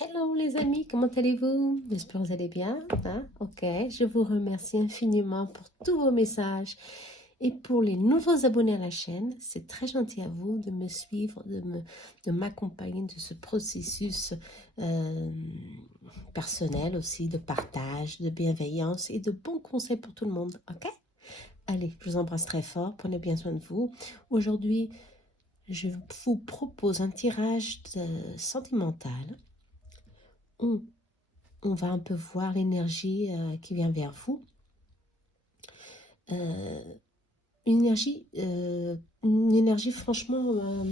Hello les amis, comment allez-vous? J'espère que vous allez bien. Ok, je vous remercie infiniment pour tous vos messages et pour les nouveaux abonnés à la chaîne. C'est très gentil à vous de me suivre, de m'accompagner de ce processus personnel aussi, de partage, de bienveillance et de bons conseils pour tout le monde. Ok? Allez, je vous embrasse très fort, prenez bien soin de vous. Aujourd'hui, je vous propose un tirage sentimental. On va un peu voir l'énergie qui vient vers vous. Une énergie franchement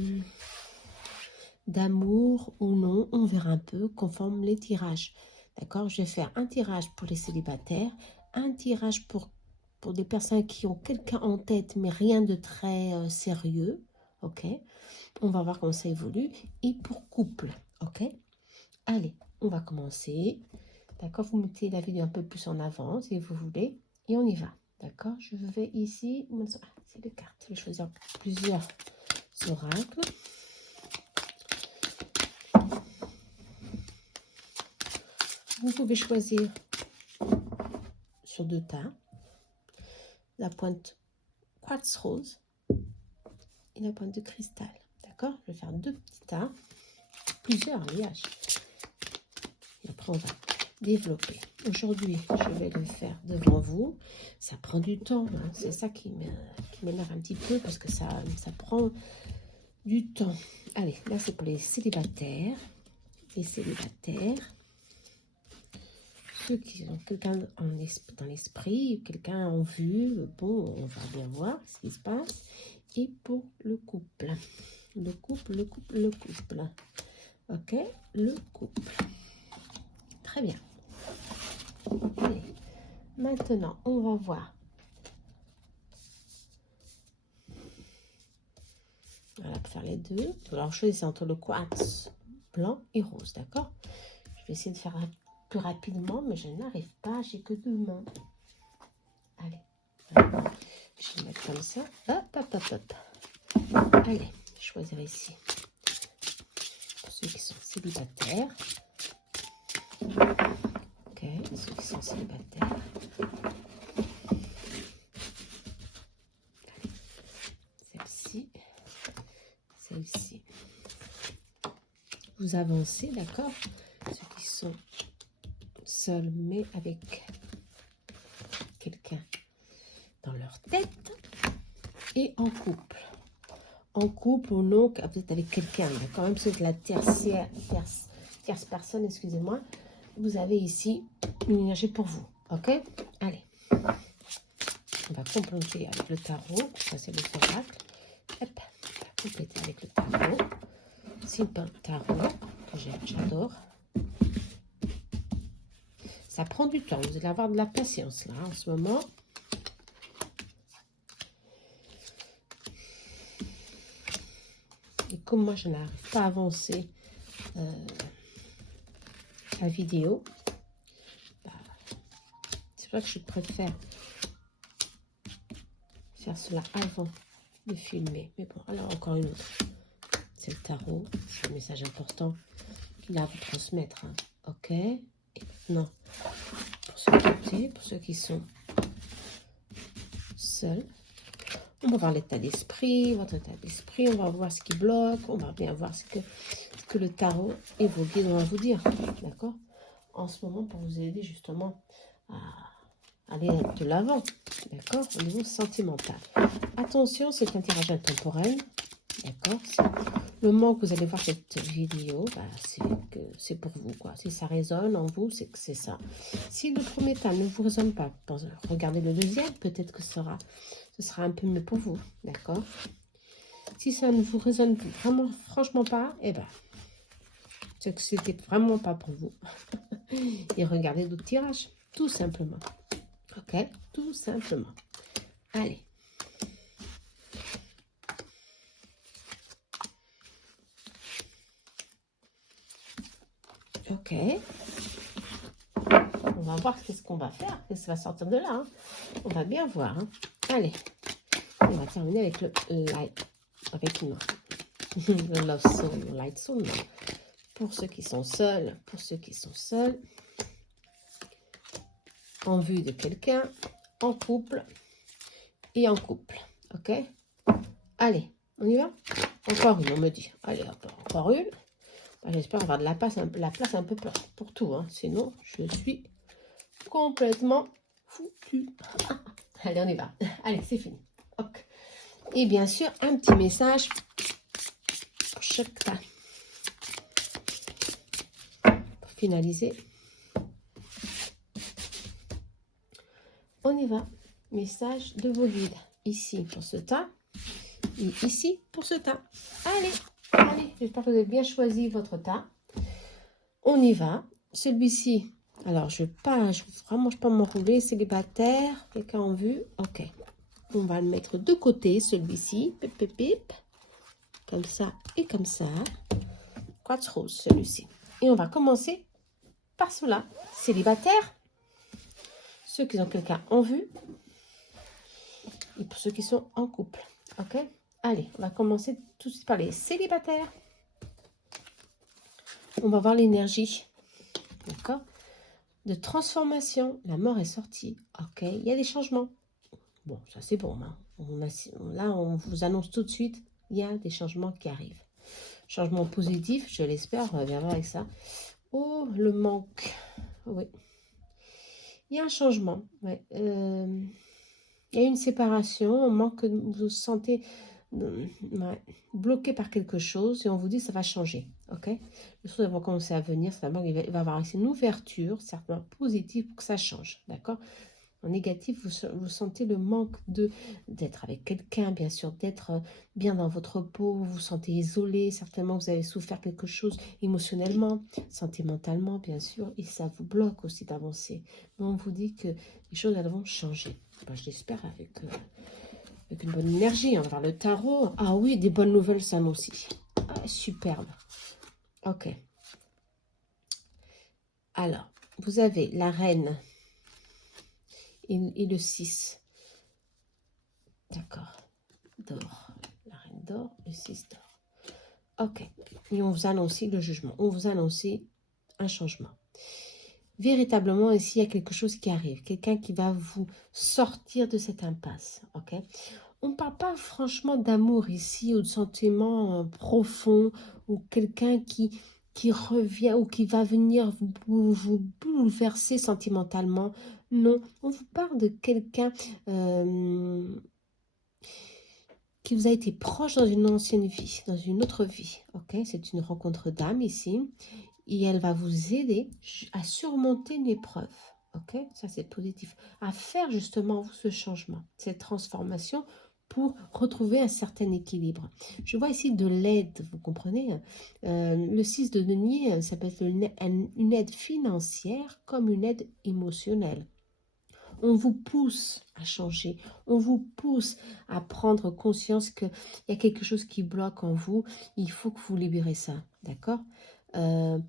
d'amour ou non, on verra un peu conforme les tirages. D'accord? Je vais faire un tirage pour les célibataires, un tirage pour des personnes qui ont quelqu'un en tête, mais rien de très sérieux. Ok? On va voir comment ça évolue. Et pour couple. Ok? Allez, on va commencer. D'accord, vous mettez la vidéo un peu plus en avant si vous voulez. Et on y va. D'accord, je vais ici. C'est les cartes. Je vais choisir plusieurs oracles. Vous pouvez choisir sur 2 tas. La pointe quartz rose et la pointe de cristal. D'accord, je vais faire 2 petits tas. Plusieurs alliages. Et après, on va développer. Aujourd'hui, je vais le faire devant vous. Ça prend du temps. Hein. C'est ça qui m'énerve un petit peu parce que ça prend du temps. Allez, là, c'est pour les célibataires. Les célibataires. Ceux qui ont quelqu'un dans l'esprit, quelqu'un en vue. Bon, on va bien voir ce qui se passe. Et pour le couple. Le couple. Ok, le couple. Très bien. Allez, maintenant, on va voir. Voilà, pour faire les deux. Alors, choisissez entre le quartz blanc et rose, d'accord? Je vais essayer de faire plus rapidement, mais je n'arrive pas. J'ai que 2 mains. Allez. Voilà. Je vais mettre comme ça. Hop. Allez, choisir ici. Pour ceux qui sont célibataires. Ok, ceux qui sont célibataires. Celle-ci. Vous avancez, d'accord? Ceux qui sont seuls, mais avec quelqu'un dans leur tête. Et en couple. En couple ou non, peut-être avec quelqu'un, d'accord? Même si c'est de la tierce personne, excusez-moi. Vous avez ici une énergie pour vous, ok? Allez. On va compléter avec le tarot. Ça, c'est le oracle. Hop. On va compléter avec le tarot. C'est un tarot que j'adore. Ça prend du temps. Vous allez avoir de la patience, là, en ce moment. Et comme moi, je n'arrive pas à avancer la vidéo, c'est vrai que je préfère faire cela avant de filmer. Mais bon, alors encore une autre. C'est le tarot. C'est un message important qu'il a à vous transmettre. Hein. Ok. Et maintenant, pour ceux qui sont seuls, on va voir l'état d'esprit, votre état d'esprit. On va voir ce qui bloque. On va bien voir ce que le tarot et vos guides vont vous dire. D'accord? En ce moment, pour vous aider justement à aller de l'avant. D'accord? Au niveau sentimental. Attention, c'est un tirage intemporel. D'accord? Le moment que vous allez voir cette vidéo, c'est pour vous, quoi. Si ça résonne en vous, c'est que c'est ça. Si le premier tas ne vous résonne pas, regardez le deuxième, peut-être que ce sera un peu mieux pour vous, d'accord? Si ça ne vous résonne vraiment, franchement pas, eh ben, c'est que c'était vraiment pas pour vous. Et regardez d'autres tirages, tout simplement. Ok? Tout simplement. Allez. Ok. On va voir qu'est-ce qu'on va faire. Qu'est-ce qui va sortir de là. Hein. On va bien voir. Hein. Allez. On va terminer avec le light. Avec une le love soul. Le light soul. Non. pour ceux qui sont seuls, en vue de quelqu'un, en couple et en couple. Ok? Allez, on y va? Encore une, on me dit. Allez, hop, encore une. J'espère avoir de la place un peu pour tout. Hein. Sinon, je suis complètement foutue. Allez, on y va. Allez, c'est fini. Ok. Et bien sûr, un petit message pour chaque tas. Pour finaliser. On y va. Message de vos guides. Ici pour ce tas. Et ici pour ce tas. Allez, allez. J'espère que vous avez bien choisi votre tas. On y va. Celui-ci. Alors, je vraiment, je peux m'enrouler. Célibataire. Quelqu'un en vue. Ok. On va le mettre de côté, celui-ci. Pip, pip, pip. Comme ça et comme ça. Quartz rose, celui-ci. Et on va commencer par cela. Célibataire. Ceux qui ont quelqu'un en vue. Et pour ceux qui sont en couple. Ok? Allez, on va commencer tout de suite par les célibataires. On va voir l'énergie. D'accord? De transformation. La mort est sortie. Ok? Il y a des changements. Bon, ça c'est bon. Hein. Là, on vous annonce tout de suite, il y a des changements qui arrivent. Changement positif, je l'espère, on va bien voir avec ça. Oh, le manque. Oui. Il y a un changement. Ouais. Il y a une séparation, un manque que vous vous sentez bloqué par quelque chose et on vous dit ça va changer. Ok? Les choses vont commencer à venir, il va y avoir ici une ouverture, certainement positive pour que ça change. D'accord? En négatif, vous sentez le manque d'être avec quelqu'un, bien sûr, d'être bien dans votre peau, vous vous sentez isolé, certainement vous avez souffert quelque chose émotionnellement, sentimentalement, bien sûr, et ça vous bloque aussi d'avancer. Mais on vous dit que les choses, elles vont changer. Ben, je l'espère avec une bonne énergie. On va voir le tarot. Ah oui, des bonnes nouvelles, ça aussi. Ah, superbe. Ok. Alors, vous avez la reine et le 6. D'accord. D'or. La reine d'or, le 6 d'or. Ok. Et on vous annonce le jugement. On vous annonce un changement. Véritablement, ici, il y a quelque chose qui arrive. Quelqu'un qui va vous sortir de cette impasse. Ok. On ne parle pas franchement d'amour ici ou de sentiments profonds ou quelqu'un qui revient ou qui va venir vous bouleverser sentimentalement. Non, on vous parle de quelqu'un qui vous a été proche dans une ancienne vie, dans une autre vie. Ok, c'est une rencontre d'âme ici. Et elle va vous aider à surmonter une épreuve. Ok, ça c'est positif. À faire justement ce changement, cette transformation pour retrouver un certain équilibre. Je vois ici de l'aide, vous comprenez. Le 6 de denier, ça peut être une aide financière comme une aide émotionnelle. On vous pousse à changer, on vous pousse à prendre conscience qu'il y a quelque chose qui bloque en vous, il faut que vous libérez ça, d'accord?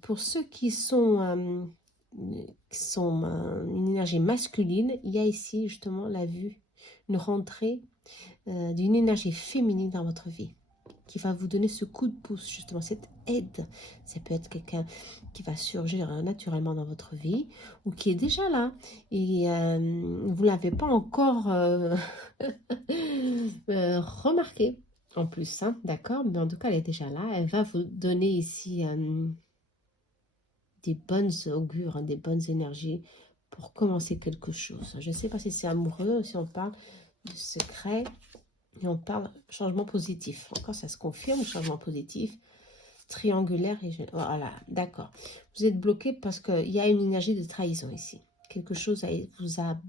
Pour ceux qui sont une énergie masculine, il y a ici justement la vue, une rentrée d'une énergie féminine dans votre vie qui va vous donner ce coup de pouce, justement, cette aide. Ça peut être quelqu'un qui va surgir naturellement dans votre vie ou qui est déjà là et vous ne l'avez pas encore remarqué en plus, hein, d'accord? Mais en tout cas, elle est déjà là. Elle va vous donner ici des bonnes augures, hein, des bonnes énergies pour commencer quelque chose. Je ne sais pas si c'est amoureux, si on parle de secret. Et on parle changement positif. Encore, ça se confirme, changement positif. Triangulaire. Voilà, d'accord. Vous êtes bloqué parce qu'il y a une énergie de trahison ici. Quelque chose vous a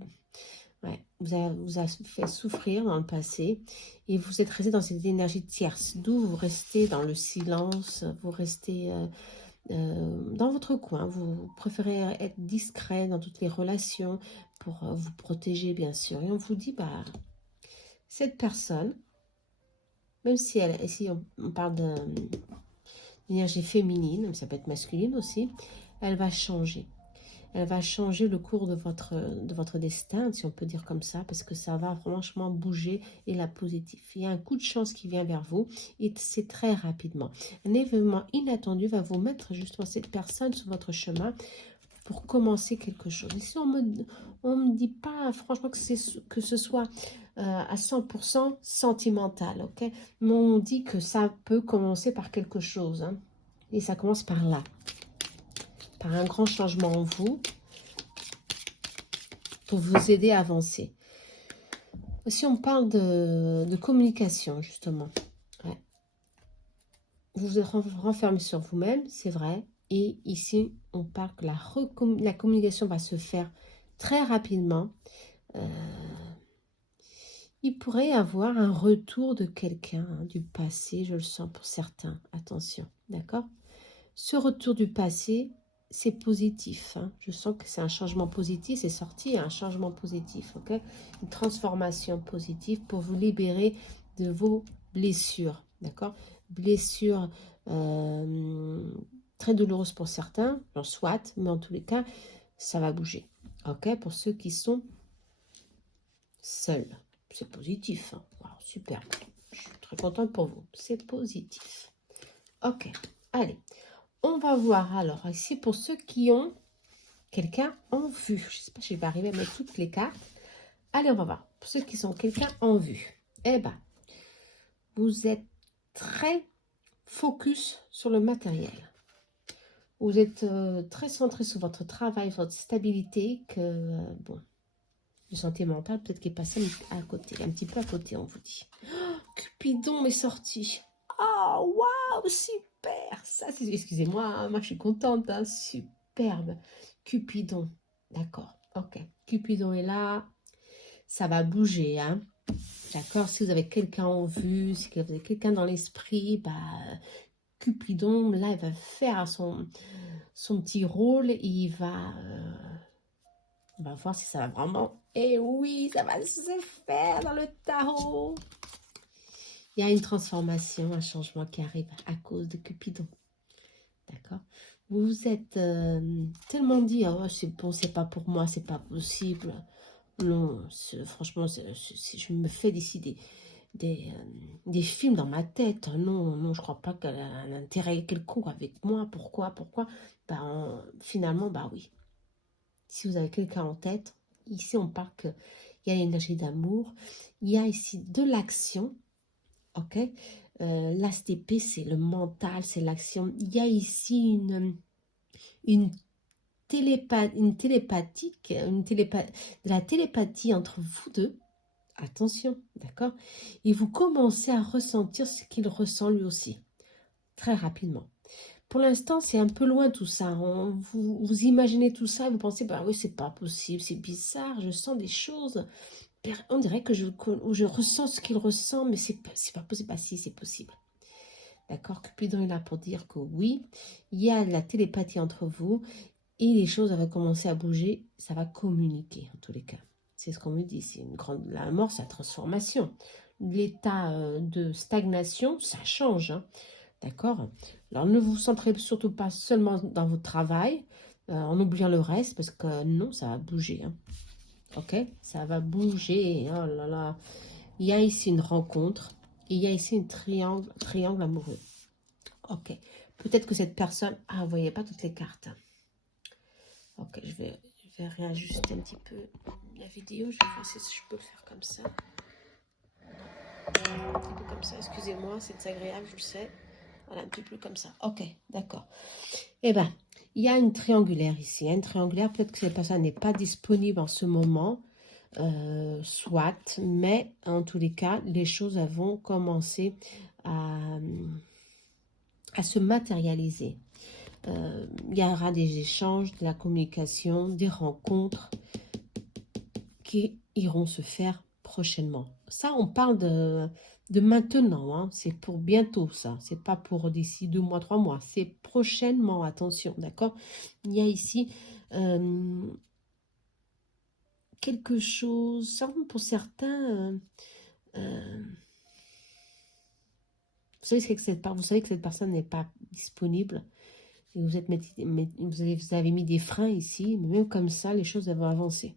fait souffrir dans le passé. Et vous êtes resté dans cette énergie tierce. D'où vous restez dans le silence. Vous restez dans votre coin. Vous préférez être discret dans toutes les relations pour vous protéger, bien sûr. Et on vous dit, bah... Cette personne, même si ici on parle d'énergie féminine, ça peut être masculine aussi, elle va changer. Elle va changer le cours de votre destin, si on peut dire comme ça, parce que ça va franchement bouger et la positive. Il y a un coup de chance qui vient vers vous et c'est très rapidement. Un événement inattendu va vous mettre justement cette personne sur votre chemin pour commencer quelque chose. Ici, on me dit pas franchement que ce soit à 100% sentimental, ok? Mais on dit que ça peut commencer par quelque chose, hein, et ça commence par là, par un grand changement en vous, pour vous aider à avancer. Si on parle de communication, justement, ouais. Vous vous êtes renfermé sur vous-même, c'est vrai, et ici, on parle que la communication va se faire très rapidement. Il pourrait y avoir un retour de quelqu'un, hein, du passé, je le sens pour certains, attention, d'accord? Ce retour du passé, c'est positif, hein. Je sens que c'est un changement positif, c'est sorti, un changement positif, ok? Une transformation positive pour vous libérer de vos blessures, d'accord? Blessures très douloureuses pour certains, soit, mais en tous les cas, ça va bouger, ok? Pour ceux qui sont seuls, c'est positif, hein. Wow, super, je suis très contente pour vous, c'est positif. Ok, allez. On va voir alors ici pour ceux qui ont quelqu'un en vue. Je ne sais pas si je vais arriver à mettre toutes les cartes. Allez, on va voir. Pour ceux qui sont quelqu'un en vue. Eh bien, vous êtes très focus sur le matériel. Vous êtes très centré sur votre travail, votre stabilité, que, bon, le sentimental peut-être qu'il est passé à côté, un petit peu à côté, on vous dit. Oh, Cupidon est sorti. Oh, waouh, super. Ça, c'est, excusez-moi, hein, moi je suis contente, hein, superbe. Cupidon, d'accord, ok. Cupidon est là, ça va bouger, hein. D'accord, si vous avez quelqu'un en vue, si vous avez quelqu'un dans l'esprit, bah, Cupidon, là, il va faire son petit rôle, et on va voir si ça va vraiment... Et oui, ça va se faire dans le tarot. Il y a une transformation, un changement qui arrive à cause de Cupidon. D'accord? Vous vous êtes tellement dit, oh, c'est bon, c'est pas pour moi, c'est pas possible. Non, franchement, je me fais des films dans ma tête. Non, non, je crois pas qu'elle a un intérêt quelconque avec moi. Pourquoi? Ben, finalement, bah oui. Si vous avez quelqu'un en tête, ici on parle qu'il y a l'énergie d'amour, il y a ici de l'action, ok? L'as d'épée, c'est le mental, c'est l'action. Il y a ici une de la télépathie entre vous deux. Attention, d'accord? Et vous commencez à ressentir ce qu'il ressent lui aussi, très rapidement. Pour l'instant, c'est un peu loin tout ça. Vous imaginez tout ça et vous pensez, bah oui, c'est pas possible, c'est bizarre, je sens des choses. On dirait que je ressens ce qu'il ressent, mais c'est pas possible. Bah si, c'est possible. D'accord? Cupidon est là pour dire que oui, il y a de la télépathie entre vous et les choses vont commencer à bouger, ça va communiquer en tous les cas. C'est ce qu'on me dit, c'est une grande... La mort, c'est la transformation. L'état de stagnation, ça change, hein. D'accord? Alors, ne vous centrez surtout pas seulement dans votre travail, en oubliant le reste, parce que non, ça va bouger, hein. Ok? Ça va bouger. Oh là là. Il y a ici une rencontre. Et il y a ici un triangle amoureux. Ok. Peut-être que cette personne... Ah, vous voyez pas toutes les cartes. Ok, je vais réajuster un petit peu la vidéo. Je vais voir si je peux le faire comme ça. Un petit peu comme ça, excusez-moi, c'est désagréable, je le sais. Voilà, un petit peu comme ça. Ok, d'accord. Eh bien, il y a une triangulaire ici. Une triangulaire, peut-être que cette personne n'est pas disponible en ce moment. Soit, mais en tous les cas, les choses vont commencer à se matérialiser. Il y aura des échanges, de la communication, des rencontres qui iront se faire prochainement. Ça, on parle de maintenant, hein. C'est pour bientôt ça, c'est pas pour d'ici 2 mois, 3 mois, c'est prochainement, attention, d'accord? Il y a ici quelque chose, certainement pour certains, vous savez que cette personne n'est pas disponible, Et vous avez mis des freins ici, mais même comme ça, les choses vont avancer.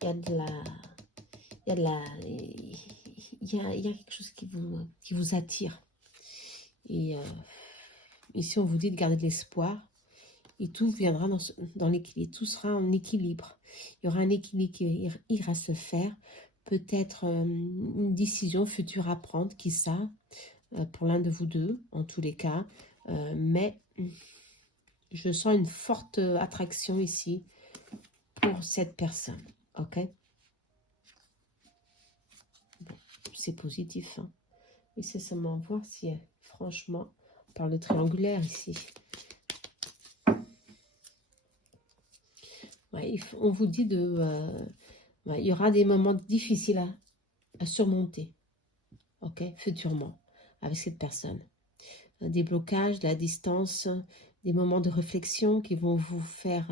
Il y a de la... Il y a de la... Il y a quelque chose qui vous attire. Et ici, on vous dit de garder de l'espoir. Et tout viendra dans l'équilibre. Tout sera en équilibre. Il y aura un équilibre qui ira se faire. Peut-être une décision future à prendre, qui ça, pour l'un de vous deux, en tous les cas. Mais je sens une forte attraction ici pour cette personne. Ok? Bon, c'est positif. Hein? Et c'est seulement voir si, franchement, on parle de triangulaire ici. Ouais, on vous dit il y aura des moments difficiles à surmonter, ok, futurement, avec cette personne. Des blocages, de la distance, des moments de réflexion qui vont vous faire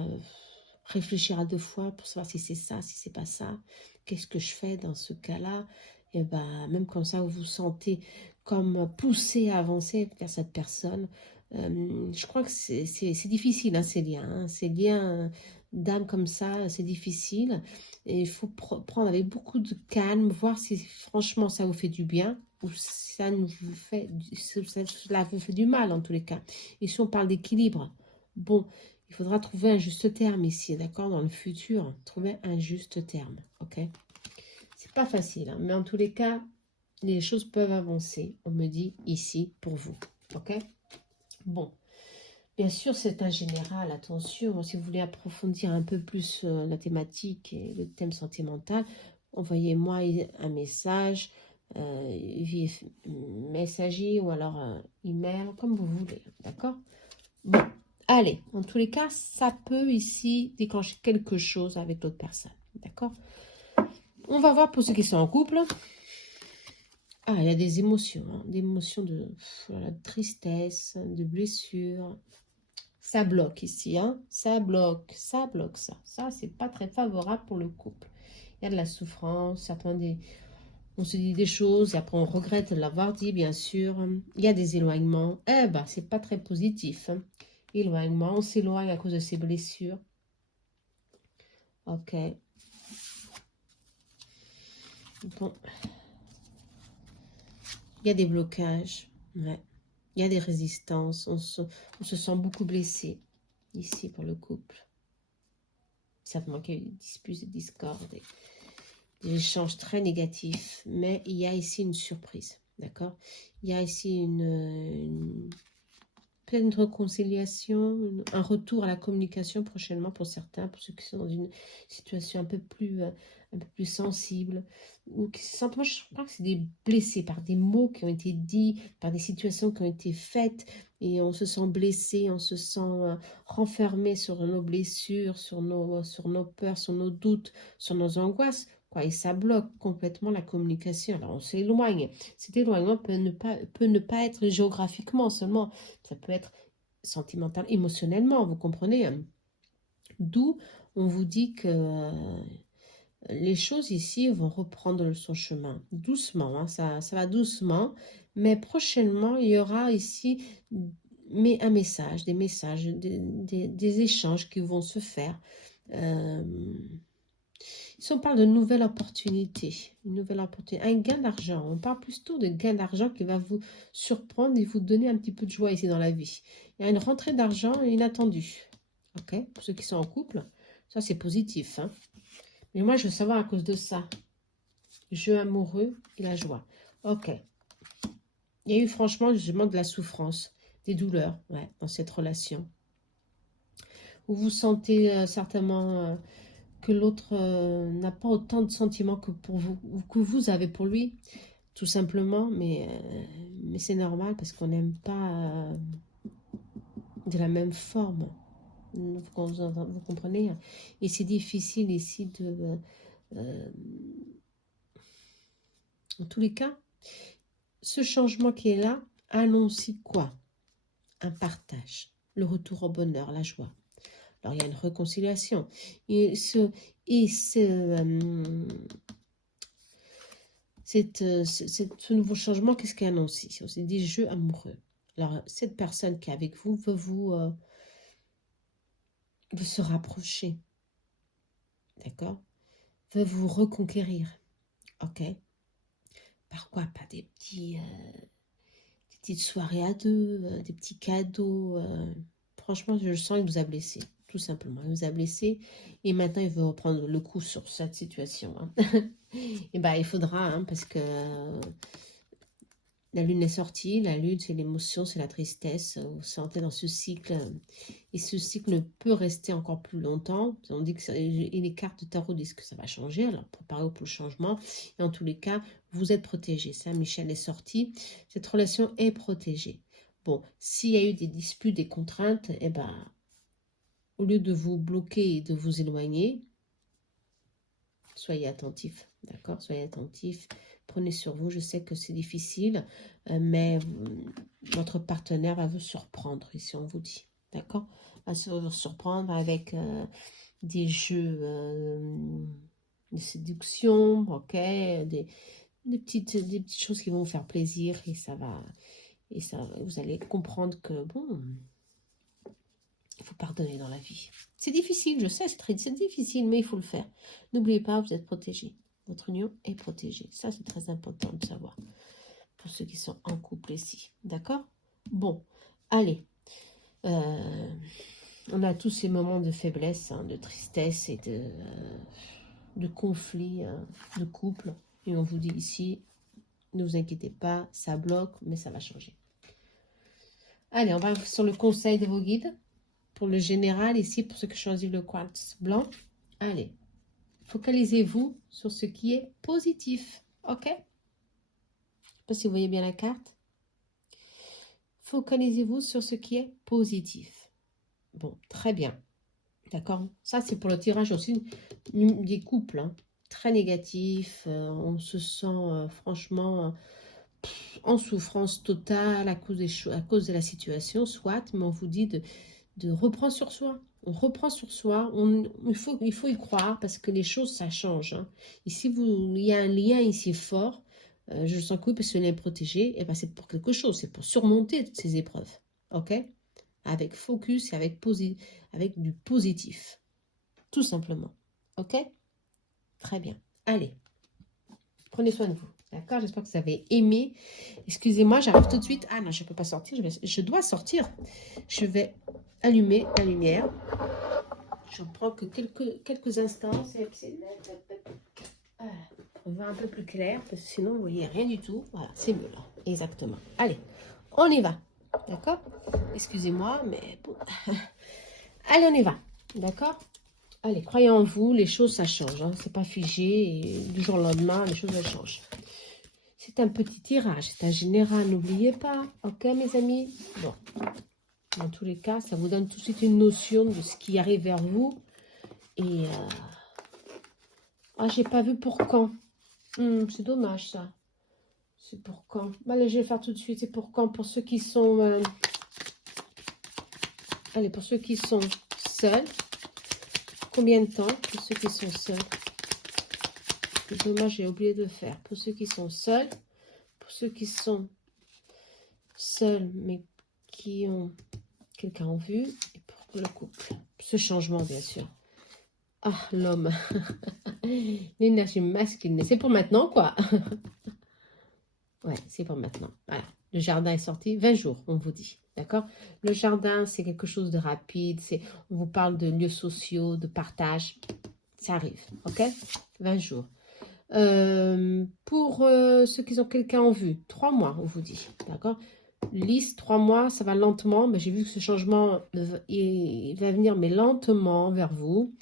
réfléchir à deux fois pour savoir si c'est ça, si c'est pas ça. Qu'est-ce que je fais dans ce cas-là? Et ben, même comme ça, vous vous sentez comme poussé à avancer vers cette personne. Je crois que c'est difficile, hein, ces liens. Hein, ces liens d'âme comme ça, c'est difficile. Et il faut prendre avec beaucoup de calme, voir si franchement ça vous fait du bien ou ça vous fait, cela vous fait du mal en tous les cas. Et si on parle d'équilibre, bon, il faudra trouver un juste terme ici, d'accord? Dans le futur, trouver un juste terme, ok? C'est pas facile, hein, mais en tous les cas, les choses peuvent avancer, on me dit ici, pour vous, ok? Bon, bien sûr, c'est un général, attention, si vous voulez approfondir un peu plus la thématique et le thème sentimental, envoyez-moi un message, via messager ou alors email, comme vous voulez, d'accord? Bon, allez, en tous les cas, ça peut ici déclencher quelque chose avec l'autre personne, d'accord? On va voir pour ceux qui sont en couple. Ah, il y a des émotions, hein, des émotions de voilà, de tristesse, de blessure. Ça bloque ici, hein, ça bloque ça. Ça, c'est pas très favorable pour le couple. Il y a de la souffrance, certains on se dit des choses et après on regrette de l'avoir dit, bien sûr. Il y a des éloignements. Eh ben, c'est pas très positif. Hein. Éloignement, on s'éloigne à cause de ces blessures. Ok. Bon. Il y a des blocages. Ouais. Il y a des résistances. On se sent beaucoup blessé ici pour le couple. Certainement qu'il y a eu des disputes, des discordes, des échanges très négatifs. Mais il y a ici une surprise. D'accord? Il y a ici peut-être une réconciliation, un retour à la communication prochainement pour certains, pour ceux qui sont dans une situation un peu plus sensible, ou qui se sentent, moi je crois que c'est des blessés par des mots qui ont été dits, par des situations qui ont été faites, et on se sent blessé, on se sent renfermé sur nos blessures, sur nos peurs, sur nos doutes, sur nos angoisses. Et ça bloque complètement la communication. Alors on s'éloigne. Cet éloignement peut ne pas être géographiquement seulement. Ça peut être sentimental, émotionnellement, vous comprenez? D'où on vous dit que les choses ici vont reprendre son chemin. Doucement, hein, ça va doucement. Mais prochainement, il y aura ici un message, des messages, des échanges qui vont se faire. Si on parle de nouvelle opportunité, un gain d'argent, on parle plutôt de gain d'argent qui va vous surprendre et vous donner un petit peu de joie ici dans la vie. Il y a une rentrée d'argent inattendue. Ok? Pour ceux qui sont en couple, ça c'est positif. Hein? Mais moi je veux savoir à cause de ça. Jeu amoureux et la joie. Ok. Il y a eu franchement justement de la souffrance, des douleurs dans cette relation. Vous vous sentez certainement... que l'autre n'a pas autant de sentiments que pour vous, ou que vous avez pour lui, tout simplement, mais c'est normal parce qu'on n'aime pas de la même forme, vous comprenez, et c'est difficile ici de... en tous les cas, ce changement qui est là annonce quoi? Un partage, le retour au bonheur, la joie. Alors, il y a une réconciliation. Et ce nouveau changement, qu'est-ce qu'il annonce ici? C'est des jeux amoureux. Alors, cette personne qui est avec vous veut se rapprocher, d'accord? Veut vous reconquérir, ok? Par quoi? Pas des des petites soirées à deux, des petits cadeaux. Franchement, je sens qu'il vous a blessé, tout simplement. Il vous a blessé et maintenant il veut reprendre le coup sur cette situation, hein. Et ben, il faudra, hein, parce que la lune est sortie. La lune, c'est l'émotion, c'est la tristesse. Vous sentez dans ce cycle. Et ce cycle ne peut rester encore plus longtemps. On dit que et les cartes de tarot disent que ça va changer. Alors, préparez-vous pour le changement. Et en tous les cas, vous êtes protégé. Saint-Michel est sorti. Cette relation est protégée. Bon, s'il y a eu des disputes, des contraintes, eh ben, au lieu de vous bloquer et de vous éloigner, soyez attentifs, d'accord? Soyez attentifs, prenez sur vous. Je sais que c'est difficile, mais votre partenaire va vous surprendre, ici on vous dit, d'accord? Va vous surprendre avec des jeux de séduction, ok? Des petites choses qui vont vous faire plaisir et vous allez comprendre que, bon, il faut pardonner dans la vie. C'est difficile, je sais, c'est difficile, mais il faut le faire. N'oubliez pas, vous êtes protégés. Votre union est protégée. Ça, c'est très important de savoir. Pour ceux qui sont en couple ici. D'accord? Bon, allez. On a tous ces moments de faiblesse, hein, de tristesse et de conflit, de couple. Et on vous dit ici, ne vous inquiétez pas, ça bloque, mais ça va changer. Allez, on va sur le conseil de vos guides. Pour le général, ici, pour ceux qui choisissent le quartz blanc, allez, focalisez-vous sur ce qui est positif, ok? Je ne sais pas si vous voyez bien la carte. Focalisez-vous sur ce qui est positif. Bon, très bien. D'accord? Ça, c'est pour le tirage aussi des couples, hein, très négatifs. On se sent franchement en souffrance totale à cause de la situation, soit, mais on vous dit de reprendre sur soi. On reprend sur soi, il faut y croire parce que les choses, ça change, hein. Ici, il y a un lien ici fort, je le sens que oui, parce que l'on est protégé, et ben c'est pour quelque chose, c'est pour surmonter toutes ces épreuves, ok? Avec focus et avec du positif, tout simplement, ok? Très bien, allez, prenez soin de vous, d'accord? J'espère que vous avez aimé. Excusez-moi, j'arrive tout de suite. Ah non, je ne peux pas sortir, je dois sortir. Je vais allumer la lumière. Je prends que quelques instants. On va un peu plus clair, parce que sinon, vous voyez rien du tout. Voilà, c'est mieux là. Exactement. Allez, on y va. D'accord? Excusez-moi, mais bon. Allez, on y va. D'accord? Allez, croyez en vous, les choses, ça change. Hein. C'est pas figé. Et du jour au lendemain, les choses, elles changent. C'est un petit tirage. C'est un général, n'oubliez pas. Ok, mes amis? Bon. Dans tous les cas, ça vous donne tout de suite une notion de ce qui arrive vers vous. Et... Ah, j'ai pas vu pour quand. C'est dommage, ça. C'est pour quand. Bah, allez, je vais faire tout de suite. C'est pour quand? Pour ceux qui sont... Allez, pour ceux qui sont seuls. Combien de temps pour ceux qui sont seuls? C'est dommage, j'ai oublié de le faire. Pour ceux qui sont seuls. Pour ceux qui sont seuls, mais qui ont quelqu'un en vue. Et pour le couple. Ce changement, bien sûr. Ah, l'homme. L'énergie masculine. C'est pour maintenant, quoi. Ouais, c'est pour maintenant. Voilà. Le jardin est sorti, 20 jours, on vous dit. D'accord? Le jardin, c'est quelque chose de rapide. On vous parle de lieux sociaux, de partage. Ça arrive, ok? 20 jours. Pour ceux qui ont quelqu'un en vue, 3 mois, on vous dit. D'accord? Lisse, 3 mois, ça va lentement. Mais j'ai vu que ce changement, il va venir, mais lentement vers vous.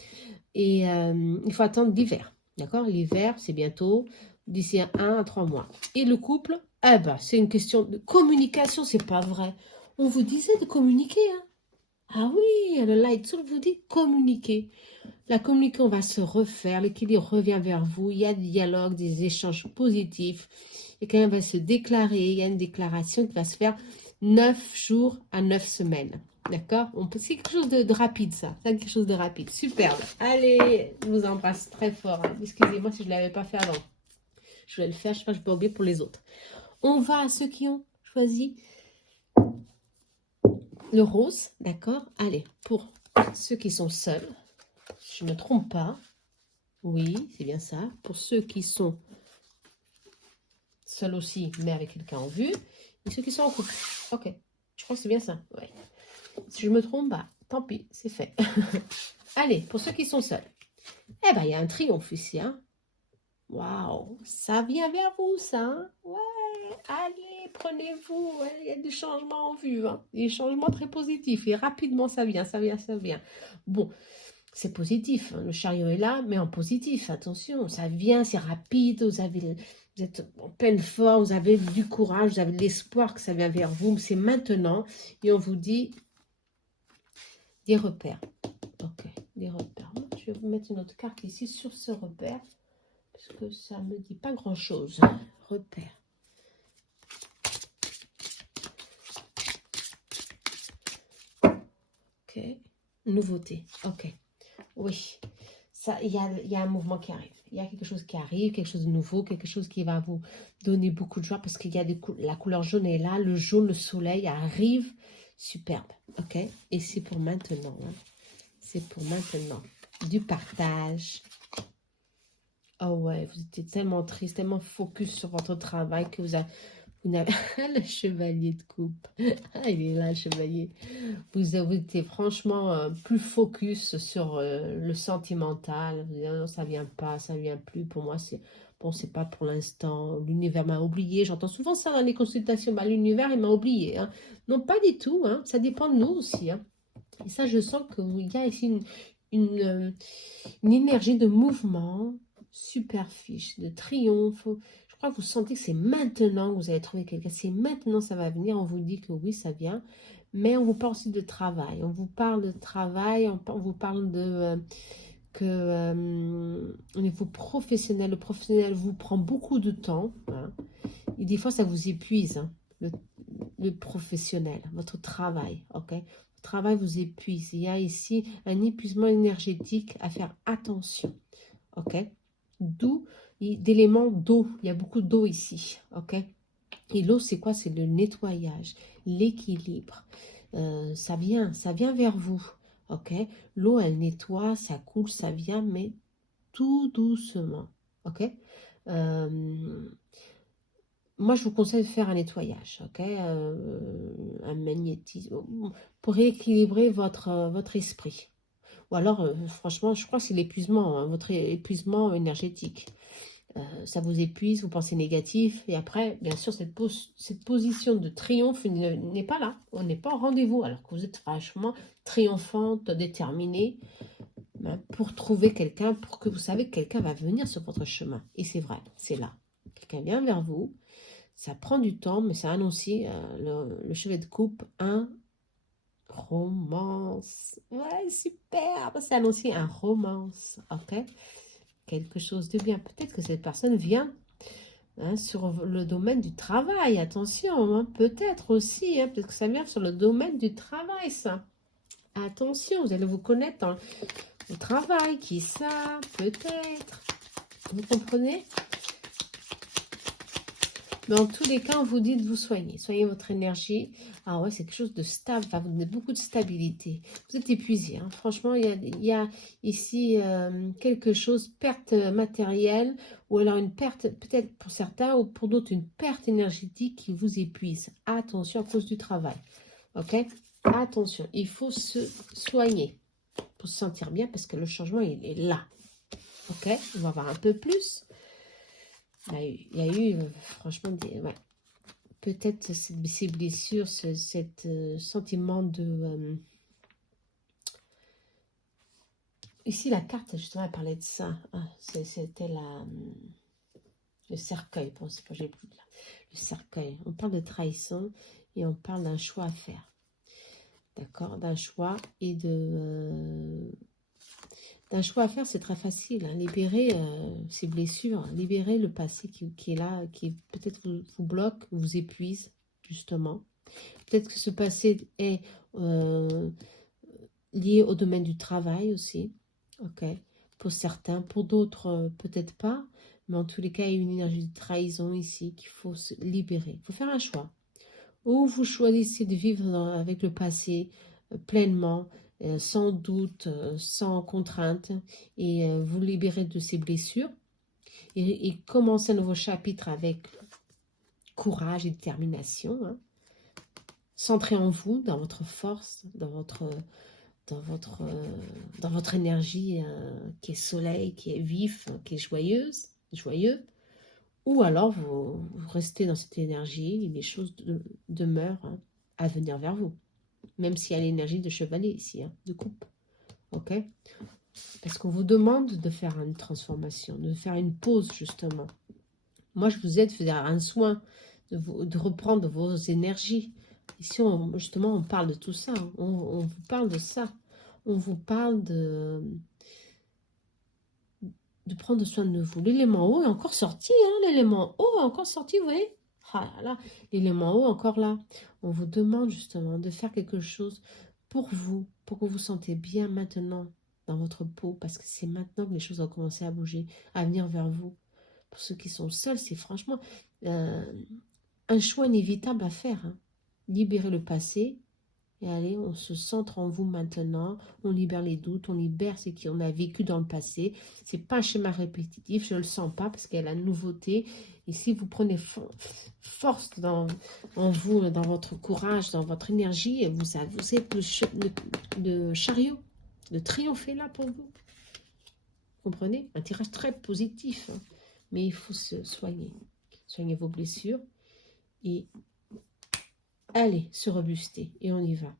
Et il faut attendre l'hiver. D'accord? L'hiver, c'est bientôt, d'ici 1 à 3 mois. Et le couple, eh ben, c'est une question de communication, c'est pas vrai. On vous disait de communiquer, hein? Ah oui, le Light Soul vous dit communiquer. La communication va se refaire, l'équilibre revient vers vous, il y a des dialogues, des échanges positifs. Et quand même va se déclarer, il y a une déclaration qui va se faire 9 jours à 9 semaines. D'accord? C'est quelque chose de rapide, ça. C'est quelque chose de rapide. Superbe. Allez, je vous embrasse très fort. Hein. Excusez-moi si je ne l'avais pas fait avant. Je vais le faire, je sais pas, je peux oublier pour les autres. On va à ceux qui ont choisi le rose, d'accord? Allez, pour ceux qui sont seuls, je ne me trompe pas. Oui, c'est bien ça. Pour ceux qui sont seuls aussi, mais avec quelqu'un en vue. Et ceux qui sont en couple. Ok, je crois que c'est bien ça. Ouais. Si je me trompe, bah, tant pis, c'est fait. Allez, pour ceux qui sont seuls. Eh ben, il y a un triomphe ici, hein. Waouh, ça vient vers vous, ça, hein. Ouais, allez, prenez-vous. Ouais, il y a du changement en vue, hein. Des changements très positifs. Et rapidement, ça vient, ça vient, ça vient. Bon, c'est positif, hein. Le chariot est là, mais en positif, attention. Ça vient, c'est rapide, vous êtes en pleine forme, vous avez du courage, vous avez de l'espoir que ça vient vers vous. C'est maintenant. Et on vous dit des repères. Ok, des repères. Je vais vous mettre une autre carte ici sur ce repère. Parce que ça ne me dit pas grand-chose. Repère. Ok. Nouveauté. Ok. Oui. Il y a un mouvement qui arrive. Il y a quelque chose qui arrive, quelque chose de nouveau, quelque chose qui va vous donner beaucoup de joie parce qu'il y a la couleur jaune est là. Le jaune, le soleil arrive. Superbe. Ok. Et c'est pour maintenant. Hein. C'est pour maintenant. Du partage. Oh ouais, vous étiez tellement triste, tellement focus sur votre travail que vous avez le chevalier de coupe. Ah, il est là, le chevalier. Vous avez été franchement plus focus sur le sentimental. Vous dites, non, ça vient pas, ça vient plus. Pour moi, c'est bon, c'est pas pour l'instant. L'univers m'a oublié. J'entends souvent ça dans les consultations. Bah, l'univers, il m'a oublié. Hein. Non, pas du tout. Hein. Ça dépend de nous aussi. Hein. Et ça, je sens qu'il y a ici une énergie de mouvement, super fiche, de triomphe. Je crois que vous sentez que c'est maintenant que vous allez trouver quelqu'un. C'est maintenant ça va venir. On vous dit que oui, ça vient. Mais on vous parle aussi de travail. On vous parle de travail. On vous parle de au niveau professionnel. Le professionnel vous prend beaucoup de temps. Hein. Et des fois, ça vous épuise. Hein, le professionnel, votre travail. Ok, travail vous épuise. Il y a ici un épuisement énergétique à faire attention. Ok. D'où d'éléments d'eau. Il y a beaucoup d'eau ici. Ok. Et l'eau, c'est quoi? C'est le nettoyage, l'équilibre. Ça vient vers vous. Ok. L'eau, elle nettoie, ça coule, ça vient, mais tout doucement. Ok. Moi, je vous conseille de faire un nettoyage, ok, un magnétisme, pour rééquilibrer votre esprit. Ou alors, franchement, je crois que c'est l'épuisement, hein, votre épuisement énergétique. Ça vous épuise, vous pensez négatif, et après, bien sûr, cette position de triomphe n'est pas là. On n'est pas au rendez-vous, alors que vous êtes vachement triomphante, déterminée, hein, pour trouver quelqu'un, pour que vous savez que quelqu'un va venir sur votre chemin. Et c'est vrai, c'est là. Quelqu'un vient vers vous. Ça prend du temps, mais ça annonce le chevet de coupe, un romance. Ouais, super. Ça annonce un romance, ok? Quelque chose de bien. Peut-être que cette personne vient hein, sur le domaine du travail. Attention, hein, peut-être aussi. Hein, peut-être que ça vient sur le domaine du travail, ça. Attention, vous allez vous connaître dans le travail. Qui ça? Peut-être. Vous comprenez? Mais en tous les cas, on vous dit de vous soigner. Soignez votre énergie. Ah ouais, c'est quelque chose de stable. Ça vous donne beaucoup de stabilité. Vous êtes épuisé. Hein. Franchement, il y a ici quelque chose, perte matérielle, ou alors une perte, peut-être pour certains, ou pour d'autres, une perte énergétique qui vous épuise. Attention à cause du travail. Ok? Attention, il faut se soigner pour se sentir bien parce que le changement, il est là. Ok? On va voir un peu plus. Il y a eu franchement, ouais, peut-être ces blessures, ce sentiment de... ici, la carte, justement, elle parlait de ça. Ah, c'était le cercueil. Bon, c'est pas, j'ai plus là. Le cercueil. On parle de trahison et on parle d'un choix à faire. D'accord? D'un choix et d'un choix à faire, c'est très facile. Hein. Libérer ces blessures, libérer le passé qui est là, qui peut-être vous bloque, vous épuise, justement. Peut-être que ce passé est lié au domaine du travail aussi. Ok. Pour certains, pour d'autres, peut-être pas. Mais en tous les cas, il y a une énergie de trahison ici qu'il faut se libérer. Il faut faire un choix. ou vous choisissez de vivre avec le passé pleinement, sans doute, sans contrainte, et vous libérer de ces blessures, et commencer un nouveau chapitre avec courage et détermination, hein. Centré en vous, dans votre force, dans votre, dans votre énergie qui est soleil, qui est vif, qui est joyeux. Ou alors vous restez dans cette énergie et les choses demeurent, hein, à venir vers vous. Même s'il y a l'énergie de chevalier ici, hein, de coupe. Ok? Parce qu'on vous demande de faire une transformation, de faire une pause justement. Moi, je vous aide à faire un soin, de reprendre vos énergies. Ici, justement, on parle de tout ça. Hein. On vous parle de ça. On vous parle de prendre soin de vous. L'élément eau est encore sorti. Hein, l'élément eau est encore sorti, vous voyez? Ah là là, l'élément eau encore là. On vous demande justement de faire quelque chose pour vous que vous vous sentez bien maintenant dans votre peau. Parce que c'est maintenant que les choses vont commencer à bouger, à venir vers vous. Pour ceux qui sont seuls, c'est franchement un choix inévitable à faire. Hein. Libérer le passé. Et allez, on se centre en vous maintenant, on libère les doutes, on libère ce qu'on a vécu dans le passé. C'est pas un schéma répétitif, je ne le sens pas parce qu'il y a la nouveauté. Et si vous prenez force en vous, dans votre courage, dans votre énergie, vous êtes le chariot, le triomphe est là pour vous. Vous comprenez? Un tirage très positif, hein. Mais il faut se soigner. Soignez vos blessures et allez, se rebuster. Et on y va.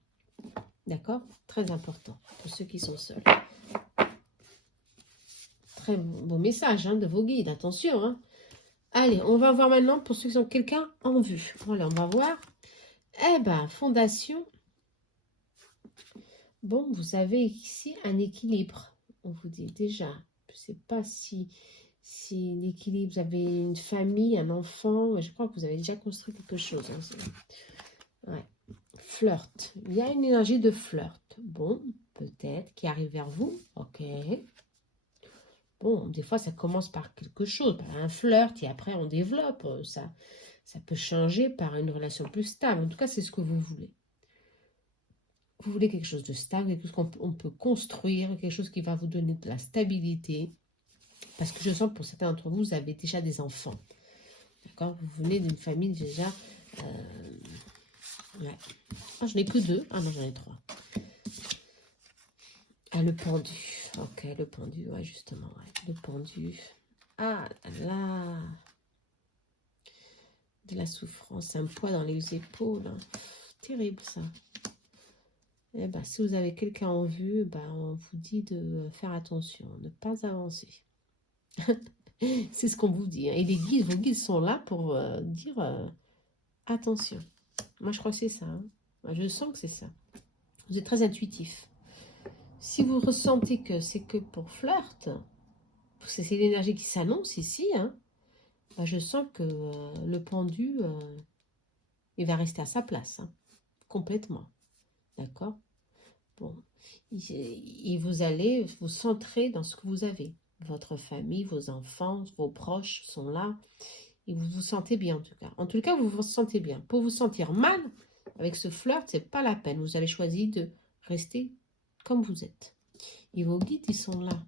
D'accord? Très important pour ceux qui sont seuls. Très beau message, hein, de vos guides. Attention. Hein. Allez, on va voir maintenant pour ceux qui ont quelqu'un en vue. Voilà, on va voir. Eh ben, fondation. Bon, vous avez ici un équilibre. On vous dit déjà. Je ne sais pas si l'équilibre, vous avez une famille, un enfant. Je crois que vous avez déjà construit quelque chose. Hein, ouais. Flirt. Il y a une énergie de flirt. Bon, peut-être, qui arrive vers vous. Ok. Bon, des fois, ça commence par quelque chose, par un flirt, et après, on développe. Ça peut changer par une relation plus stable. En tout cas, c'est ce que vous voulez. Vous voulez quelque chose de stable, quelque chose qu'on peut construire, quelque chose qui va vous donner de la stabilité. Parce que je sens que pour certains d'entre vous, vous avez déjà des enfants. D'accord? Vous venez d'une famille déjà... ouais. Ah, je n'ai que 2. Ah non, j'en ai 3. Ah, le pendu. Ok, le pendu, ouais, justement. Ouais. Le pendu. Ah là, de la souffrance, un poids dans les épaules. Hein. Terrible, ça. Eh ben, si vous avez quelqu'un en vue, ben, on vous dit de faire attention, ne pas avancer. C'est ce qu'on vous dit. Hein. Et les guides, vos guides sont là pour dire attention. Moi, je crois que c'est ça. Hein. Moi, je sens que c'est ça. Vous êtes très intuitif. Si vous ressentez que c'est que pour flirt, c'est l'énergie qui s'annonce ici, hein, ben, je sens que le pendu, il va rester à sa place, hein, complètement. D'accord? Bon. Et vous allez vous centrer dans ce que vous avez. Votre famille, vos enfants, vos proches sont là. Et vous vous sentez bien en tout cas. En tout cas, vous vous sentez bien. Pour vous sentir mal, avec ce flirt, c'est pas la peine. Vous avez choisi de rester comme vous êtes. Et vos guides, ils sont là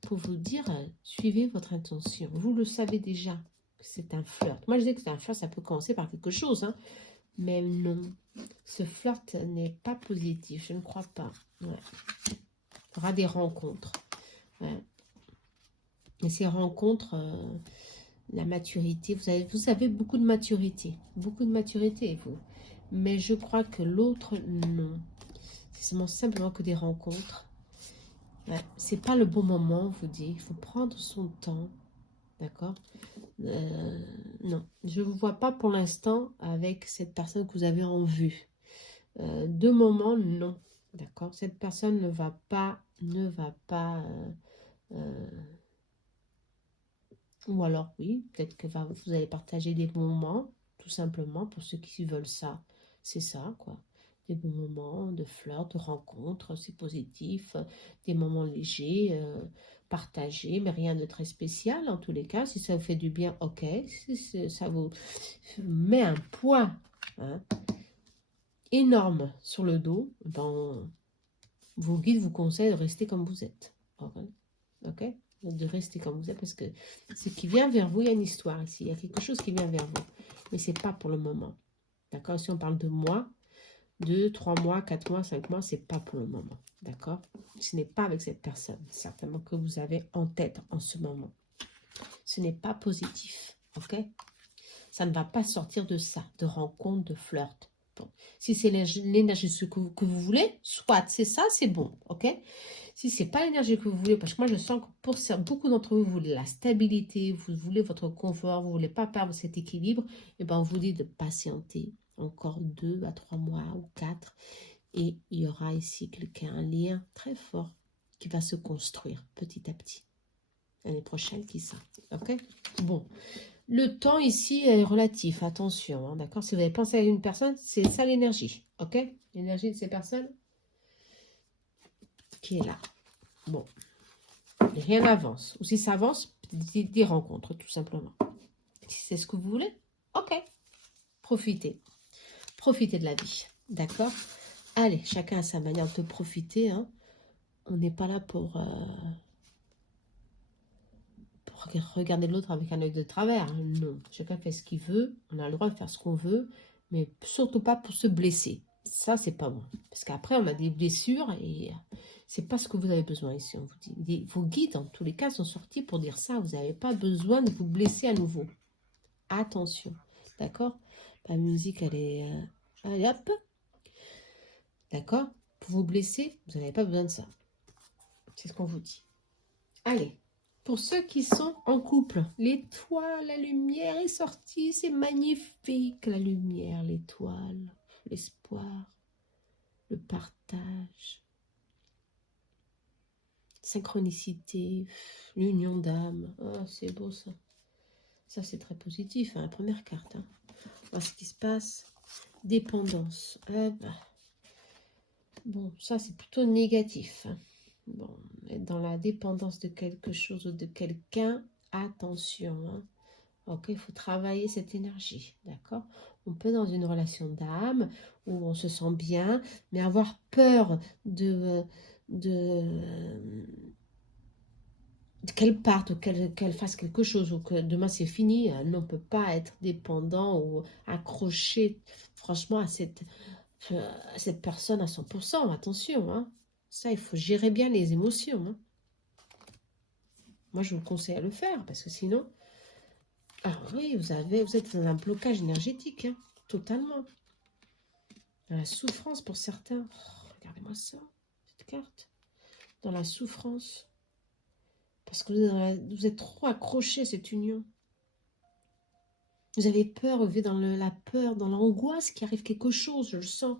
pour vous dire, suivez votre intention. Vous le savez déjà que c'est un flirt. Moi, je dis que c'est un flirt, ça peut commencer par quelque chose, hein. Mais non, ce flirt n'est pas positif, je ne crois pas. Ouais. Il y aura des rencontres. Ouais. Et ces rencontres, la maturité, vous avez beaucoup de maturité. Beaucoup de maturité, vous. Mais je crois que l'autre, non. C'est simplement que des rencontres. Ouais. C'est pas le bon moment, on vous dit. Il faut prendre son temps. D'accord? Non, je ne vous vois pas pour l'instant avec cette personne que vous avez en vue. De moment, non. D'accord? Cette personne ne va pas, ou alors, oui, peut-être que vous allez partager des bons moments, tout simplement, pour ceux qui veulent ça. C'est ça, quoi. Des bons moments de flirt, de rencontres, c'est positif, des moments légers, partagés, mais rien de très spécial, en tous les cas. Si ça vous fait du bien, ok. Si ça vous met un poids hein, énorme sur le dos, ben, vos guides vous conseillent de rester comme vous êtes. Ok? De rester comme vous êtes parce que ce qui vient vers vous, il y a une histoire ici. Il y a quelque chose qui vient vers vous. Mais ce n'est pas pour le moment. D'accord? Si on parle de mois, 2, 3 mois, 4 mois, 5 mois, ce n'est pas pour le moment. D'accord? Ce n'est pas avec cette personne, certainement, que vous avez en tête en ce moment. Ce n'est pas positif. Ok? Ça ne va pas sortir de ça, de rencontre, de flirt. Bon. Si c'est l'énergie que vous voulez, soit c'est ça, c'est bon. Ok? Si ce n'est pas l'énergie que vous voulez, parce que moi je sens que pour beaucoup d'entre vous, vous voulez la stabilité, vous voulez votre confort, vous ne voulez pas perdre cet équilibre, et ben on vous dit de patienter encore 2 à 3 mois ou 4. Et il y aura ici quelqu'un, un lien très fort qui va se construire petit à petit. L'année prochaine, qui ça? Ok? Bon. Le temps ici est relatif, attention, hein, d'accord? Si vous avez pensé à une personne, c'est ça l'énergie, ok? L'énergie de ces personnes qui est là. Bon, rien n'avance. Ou si ça avance, des rencontres, tout simplement. Si c'est ce que vous voulez, ok. Profitez. Profitez de la vie, d'accord? Allez, chacun a sa manière de profiter, hein. On n'est pas là pour regarder l'autre avec un œil de travers. Hein. Non, chacun fait ce qu'il veut. On a le droit de faire ce qu'on veut, mais surtout pas pour se blesser. Ça, c'est pas bon. Parce qu'après, on a des blessures et c'est pas ce que vous avez besoin ici. On vous dit. Vos guides, en tous les cas, sont sortis pour dire ça. Vous n'avez pas besoin de vous blesser à nouveau. Attention. D'accord? La musique, elle est... allez, hop. D'accord? Pour vous blesser, vous n'avez pas besoin de ça. C'est ce qu'on vous dit. Allez. Pour ceux qui sont en couple, l'étoile, la lumière est sortie, c'est magnifique, la lumière, l'étoile, l'espoir, le partage, synchronicité, l'union d'âme. Oh, c'est beau ça. Ça, c'est très positif, hein, la première carte. Hein. On voit ce qui se passe. Dépendance. Bon, ça, c'est plutôt négatif. Hein. Bon, être dans la dépendance de quelque chose ou de quelqu'un, attention. Hein. Ok, il faut travailler cette énergie, d'accord? On peut dans une relation d'âme où on se sent bien, mais avoir peur qu'elle parte ou qu'elle fasse quelque chose ou que demain c'est fini. On ne peut pas être dépendant ou accroché franchement à cette personne à 100%. Attention, hein? Ça, il faut gérer bien les émotions. Hein? Moi, je vous conseille à le faire parce que sinon... Ah oui, vous êtes dans un blocage énergétique, hein, totalement. Dans la souffrance pour certains. Oh, regardez-moi ça, cette carte. Dans la souffrance. Parce que vous êtes trop accroché à cette union. Vous avez peur, vous vivez dans la peur, dans l'angoisse qu'il arrive quelque chose, je le sens.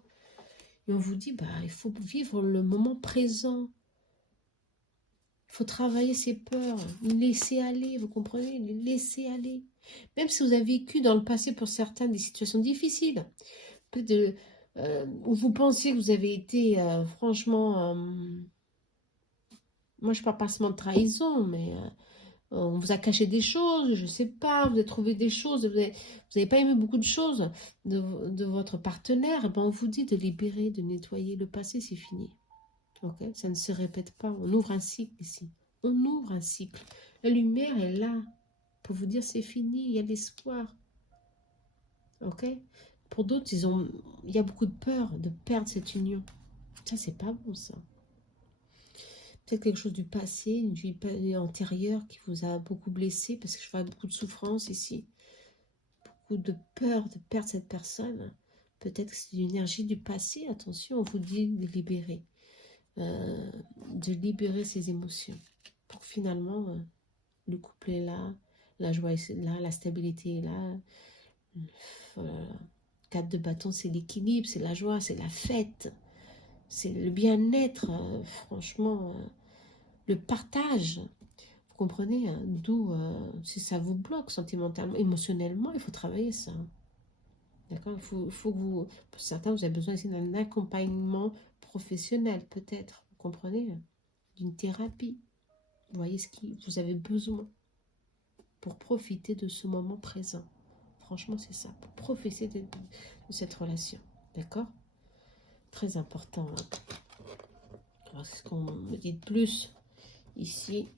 Et on vous dit, bah, il faut vivre le moment présent. Il faut travailler ses peurs, les laisser aller, vous comprenez, les laisser aller. Même si vous avez vécu dans le passé pour certains des situations difficiles, où vous pensiez que vous avez été franchement, moi je ne parle pas seulement de trahison, mais on vous a caché des choses, je ne sais pas, vous avez trouvé des choses, vous n'avez pas aimé beaucoup de choses de votre partenaire, et ben on vous dit de libérer, de nettoyer. Le passé, c'est fini. Okay, ça ne se répète pas. On ouvre un cycle ici. On ouvre un cycle. La lumière est là pour vous dire c'est fini, il y a l'espoir. Ok? Pour d'autres, il y a beaucoup de peur de perdre cette union. Ça, c'est pas bon, ça. Peut-être quelque chose du passé, une vie antérieure qui vous a beaucoup blessé, parce que je vois beaucoup de souffrance ici. Beaucoup de peur de perdre cette personne. Peut-être que c'est l'énergie du passé. Attention, on vous dit de libérer. De libérer ses émotions. Pour finalement, le couple est là, la joie est là, la stabilité est là. Voilà. 4 de bâton, c'est l'équilibre, c'est la joie, c'est la fête, c'est le bien-être, franchement, le partage. Vous comprenez, hein, d'où, si ça vous bloque sentimentalement, émotionnellement, il faut travailler ça. D'accord, il faut que vous, pour certains, vous avez besoin ici d'un accompagnement professionnel, peut-être, vous comprenez, d'une thérapie. Vous voyez ce que vous avez besoin pour profiter de ce moment présent. Franchement, c'est ça. Pour profiter de cette relation. D'accord? Très important. Hein. Alors, c'est ce qu'on me dit de plus ici.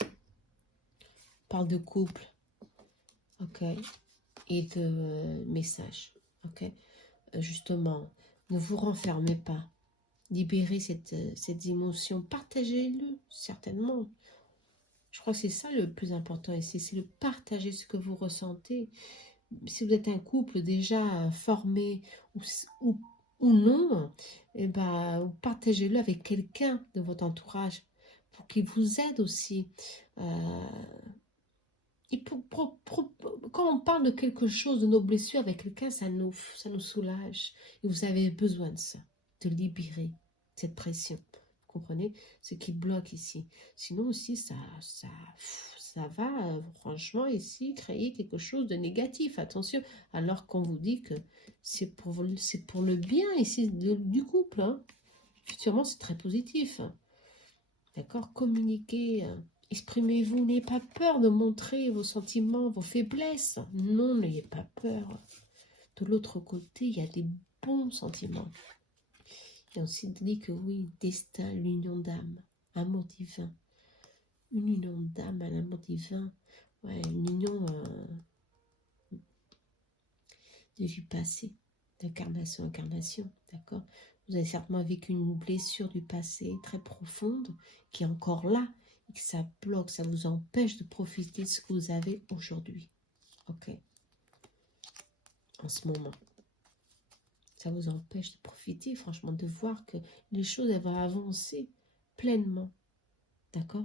On parle de couple. Ok? Et de message. Ok? Justement, ne vous renfermez pas. Libérez cette émotion. Partagez-le, certainement. Je crois que c'est ça le plus important ici, c'est de partager ce que vous ressentez. Si vous êtes un couple déjà formé ou, ou non, eh ben, partagez-le avec quelqu'un de votre entourage pour qu'il vous aide aussi. Et quand on parle de quelque chose, de nos blessures avec quelqu'un, ça nous soulage. Et vous avez besoin de ça, de libérer cette pression. Vous comprenez? Ce qui bloque ici. Sinon aussi, ça va franchement ici créer quelque chose de négatif. Attention, alors qu'on vous dit que c'est pour le bien ici du couple. Hein. Sûrement, c'est très positif. Hein. D'accord? Communiquer. Exprimez-vous, n'ayez pas peur de montrer vos sentiments, vos faiblesses. Non, n'ayez pas peur. De l'autre côté, il y a des bons sentiments. Il y a aussi dit que oui, destin, l'union d'âme, amour divin. Une union d'âme, un amour divin. Ouais, une union de vie passée, d'incarnation, incarnation, d'accord? Vous avez certainement vécu une blessure du passé très profonde qui est encore là. Et que ça bloque, ça vous empêche de profiter de ce que vous avez aujourd'hui. Ok? En ce moment. Ça vous empêche de profiter, franchement, de voir que les choses, elles vont avancer pleinement. D'accord?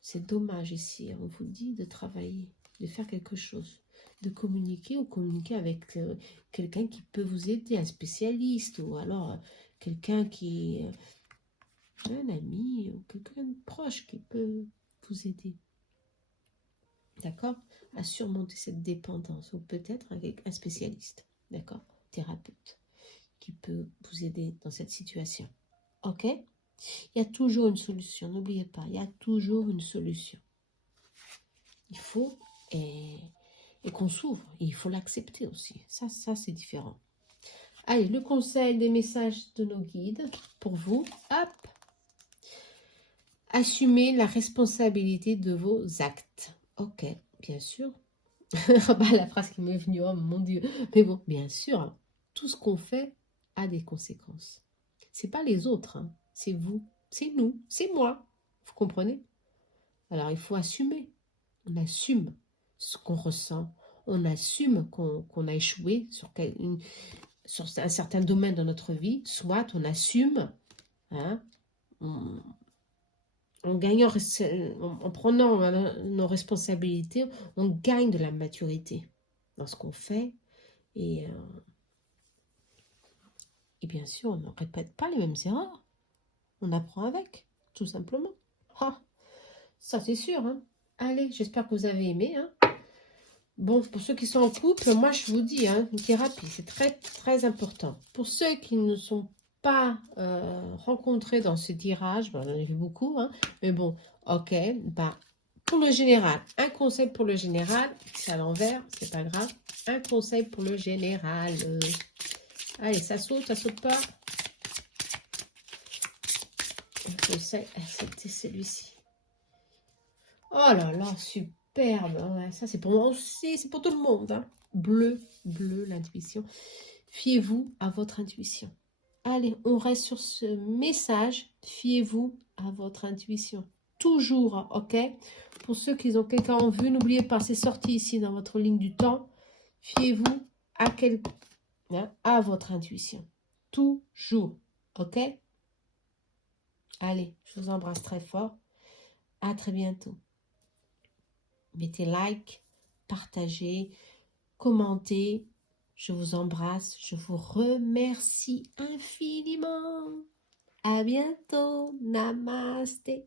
C'est dommage ici, on vous dit de travailler, de faire quelque chose, de communiquer ou communiquer avec quelqu'un qui peut vous aider, un spécialiste ou alors quelqu'un qui un ami ou quelqu'un de proche qui peut vous aider. D'accord? À surmonter cette dépendance ou peut-être avec un spécialiste, d'accord? Thérapeute qui peut vous aider dans cette situation. Ok? Il y a toujours une solution, n'oubliez pas, il y a toujours une solution. Il faut et qu'on s'ouvre, il faut l'accepter aussi. Ça c'est différent. Allez, le conseil des messages de nos guides pour vous. Hop! Assumez la responsabilité de vos actes. Ok, bien sûr. La phrase qui m'est venue, oh mon Dieu. Mais bon, bien sûr, tout ce qu'on fait a des conséquences. C'est pas les autres, hein. C'est vous, c'est nous, c'est moi. Vous comprenez? Alors il faut assumer. On assume ce qu'on ressent. On assume qu'on a échoué sur un certain domaine de notre vie. Soit on assume, hein, en prenant nos responsabilités, on gagne de la maturité dans ce qu'on fait. Et bien sûr, on ne répète pas les mêmes erreurs. On apprend avec, tout simplement. Ah, ça c'est sûr. Hein. Allez, j'espère que vous avez aimé. Hein. Bon, pour ceux qui sont en couple, moi je vous dis, hein, une thérapie, c'est très très important. Pour ceux qui ne sont pas rencontrés dans ce tirage, ben, on en a vu beaucoup, hein, mais bon, ok, bah, pour le général, un conseil pour le général, c'est à l'envers, c'est pas grave, un conseil pour le général. Allez, ça saute pas. Un conseil, c'était celui-ci. Oh là là, superbe. Ouais, ça, c'est pour moi aussi, c'est pour tout le monde. Hein. Bleu, l'intuition. Fiez-vous à votre intuition. Allez, on reste sur ce message. Fiez-vous à votre intuition. Toujours, ok? Pour ceux qui ont quelqu'un en vue, n'oubliez pas, c'est sorti ici dans votre ligne du temps. Fiez-vous à votre intuition. Toujours, ok? Allez, je vous embrasse très fort. À très bientôt. Mettez like, partagez, commentez. Je vous embrasse. Je vous remercie infiniment. À bientôt. Namasté.